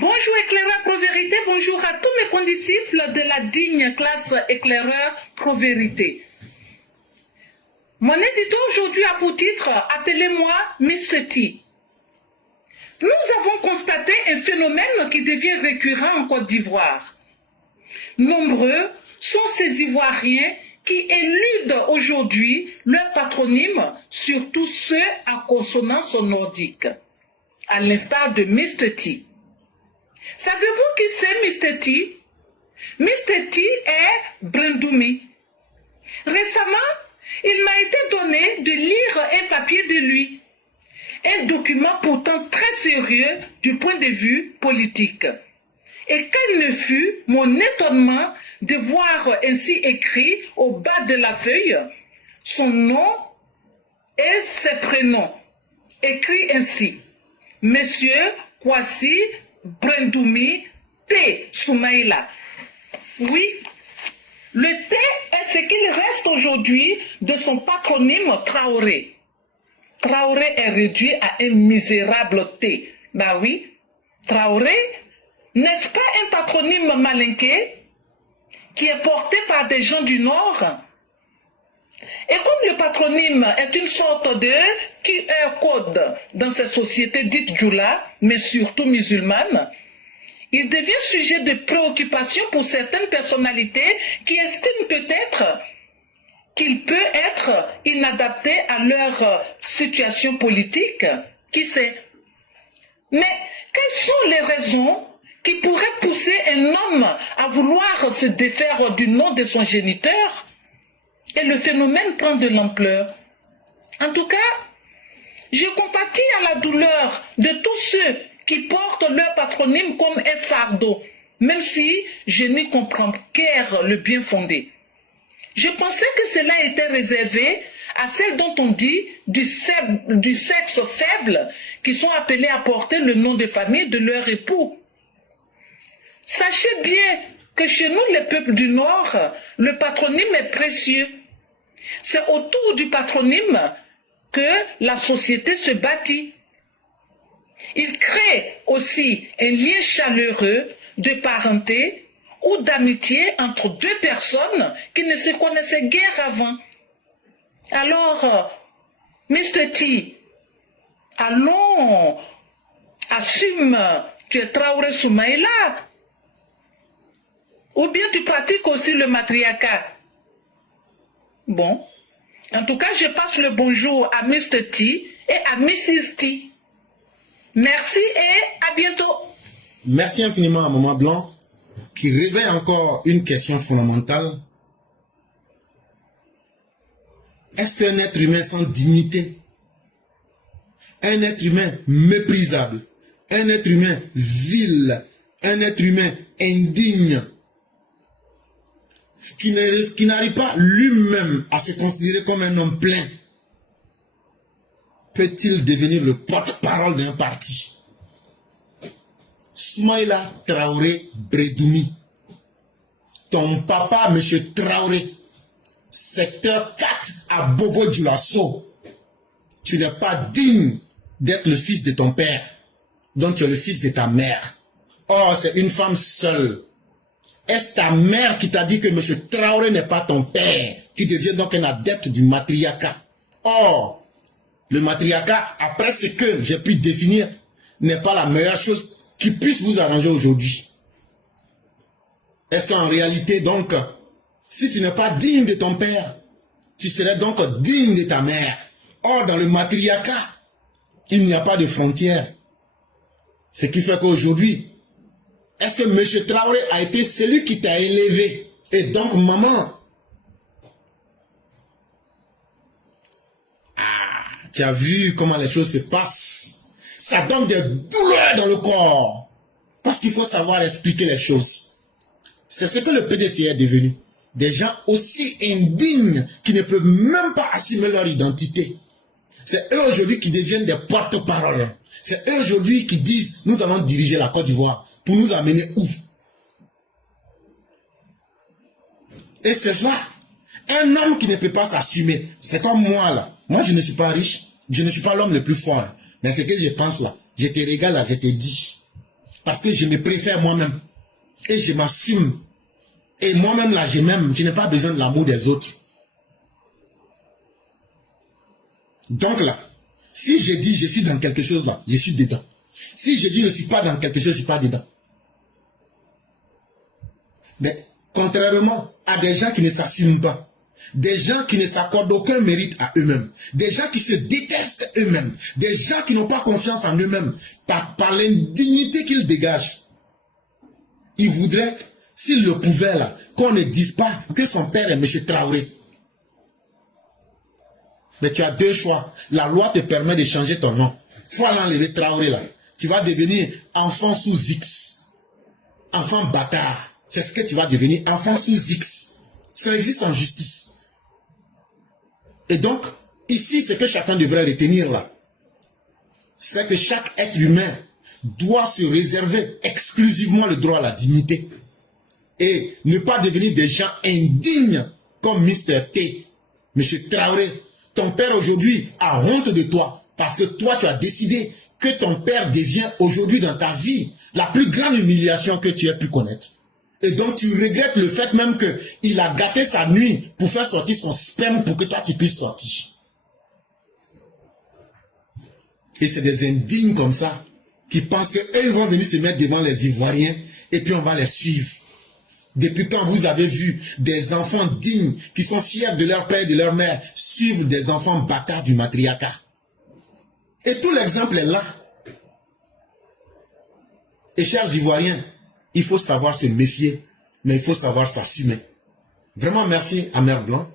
Bonjour éclaireur Pro-Vérité, bonjour à tous mes condisciples de la digne classe éclaireur Pro-Vérité. Mon édito aujourd'hui a pour titre « Appelez-moi Mr. T ». Nous avons constaté un phénomène qui devient récurrent en Côte d'Ivoire. Nombreux sont ces Ivoiriens qui éludent aujourd'hui leur patronyme, surtout ceux à consonance nordique, à l'instar de Mr. T. Savez-vous qui c'est Mr. T? Mr. T est Brendoumi. Récemment, il m'a été donné de lire un papier de lui, un document pourtant très sérieux du point de vue politique. Et quel ne fut mon étonnement de voir ainsi écrit au bas de la feuille son nom et ses prénoms, écrit ainsi: Monsieur Kwasi Brendoumi T. Soumaïla. Oui, le T est ce qu'il reste aujourd'hui de son patronyme Traoré. Traoré est réduit à un misérable T. Bah oui, Traoré, n'est-ce pas un patronyme malinqué qui est porté par des gens du Nord? Et comme le patronyme est une sorte de QR code dans ces sociétés dites djoula, mais surtout musulmanes, il devient sujet de préoccupation pour certaines personnalités qui estiment peut-être qu'il peut être inadapté à leur situation politique. Qui sait? Mais quelles sont les raisons qui pourraient pousser un homme à vouloir se défaire du nom de son géniteur? Et le phénomène prend de l'ampleur. En tout cas, je compatis à la douleur de tous ceux qui portent leur patronyme comme un fardeau, même si je n'y comprends guère le bien fondé. Je pensais que cela était réservé à celles dont on dit du sexe faible qui sont appelées à porter le nom de famille de leur époux. Sachez bien que chez nous, les peuples du Nord, le patronyme est précieux. C'est autour du patronyme que la société se bâtit. Il crée aussi un lien chaleureux de parenté ou d'amitié entre deux personnes qui ne se connaissaient guère avant. Alors, Mr. T, allons, assume, tu es Traoré Soumaïla. Ou bien tu pratiques aussi le matriarcat. Bon, en tout cas, je passe le bonjour à Mr. T et à Mrs. T. Merci et à bientôt. Merci infiniment à Maman Blanc qui réveille encore une question fondamentale. Est-ce qu'un être humain sans dignité, un être humain méprisable, un être humain vil, un être humain indigne, qui n'arrive pas lui-même à se considérer comme un homme plein, peut-il devenir le porte-parole d'un parti? Soumaïla Traoré Brendoumi, ton papa, monsieur Traoré, secteur 4 à Bobo Dioulasso, tu n'es pas digne d'être le fils de ton père, donc tu es le fils de ta mère. Or, c'est une femme seule. Est-ce ta mère qui t'a dit que M. Traoré n'est pas ton père? Tu deviens donc un adepte du matriarcat. Or, le matriarcat, après ce que j'ai pu définir, n'est pas la meilleure chose qui puisse vous arranger aujourd'hui. Est-ce qu'en réalité, donc, si tu n'es pas digne de ton père, tu serais donc digne de ta mère? Or, dans le matriarcat, il n'y a pas de frontières. Ce qui fait qu'aujourd'hui, est-ce que M. Traoré a été celui qui t'a élevé? Et donc, maman, tu as vu comment les choses se passent. Ça donne des douleurs dans le corps. Parce qu'il faut savoir expliquer les choses. C'est ce que le PDC est devenu. Des gens aussi indignes qui ne peuvent même pas assumer leur identité. C'est eux aujourd'hui qui deviennent des porte-paroles. C'est eux aujourd'hui qui disent, nous allons diriger la Côte d'Ivoire. Pour nous amener où? Et c'est cela. Un homme qui ne peut pas s'assumer. C'est comme moi là. Moi je ne suis pas riche. Je ne suis pas l'homme le plus fort. Mais ce que je pense là. Je te regarde là, je te dis. parce que je me préfère moi-même. Et je m'assume. Et moi-même là, je m'aime. Je n'ai pas besoin de l'amour des autres. Donc là, si je dis je suis dans quelque chose là, je suis dedans. Si je dis je ne suis pas dans quelque chose, je ne suis pas dedans. Mais contrairement à des gens qui ne s'assument pas, des gens qui ne s'accordent aucun mérite à eux-mêmes, des gens qui se détestent eux-mêmes, des gens qui n'ont pas confiance en eux-mêmes par l'indignité qu'ils dégagent, ils voudraient, s'ils le pouvaient là, qu'on ne dise pas que son père est M. Traoré. Mais tu as deux choix. La loi te permet de changer ton nom. Faut l'enlever Traoré là. Tu vas devenir enfant sous X. Enfant bâtard. C'est ce que tu vas devenir, enfant sous X. Ça existe en justice. Et donc, ici, ce que chacun devrait retenir là, c'est que chaque être humain doit se réserver exclusivement le droit à la dignité. Et ne pas devenir des gens indignes comme Mr. T. Monsieur Traoré, ton père aujourd'hui a honte de toi parce que toi, tu as décidé que ton père devient aujourd'hui dans ta vie la plus grande humiliation que tu aies pu connaître. Et donc, tu regrettes le fait même qu'il a gâté sa nuit pour faire sortir son sperme pour que toi, tu puisses sortir. Et c'est des indignes comme ça qui pensent qu'eux vont venir se mettre devant les Ivoiriens et puis on va les suivre. Depuis quand vous avez vu des enfants dignes qui sont fiers de leur père et de leur mère suivre des enfants bâtards du matriarcat? Et tout l'exemple est là. Et chers Ivoiriens, il faut savoir se méfier, mais il faut savoir s'assumer. Vraiment merci à Mère Blanc.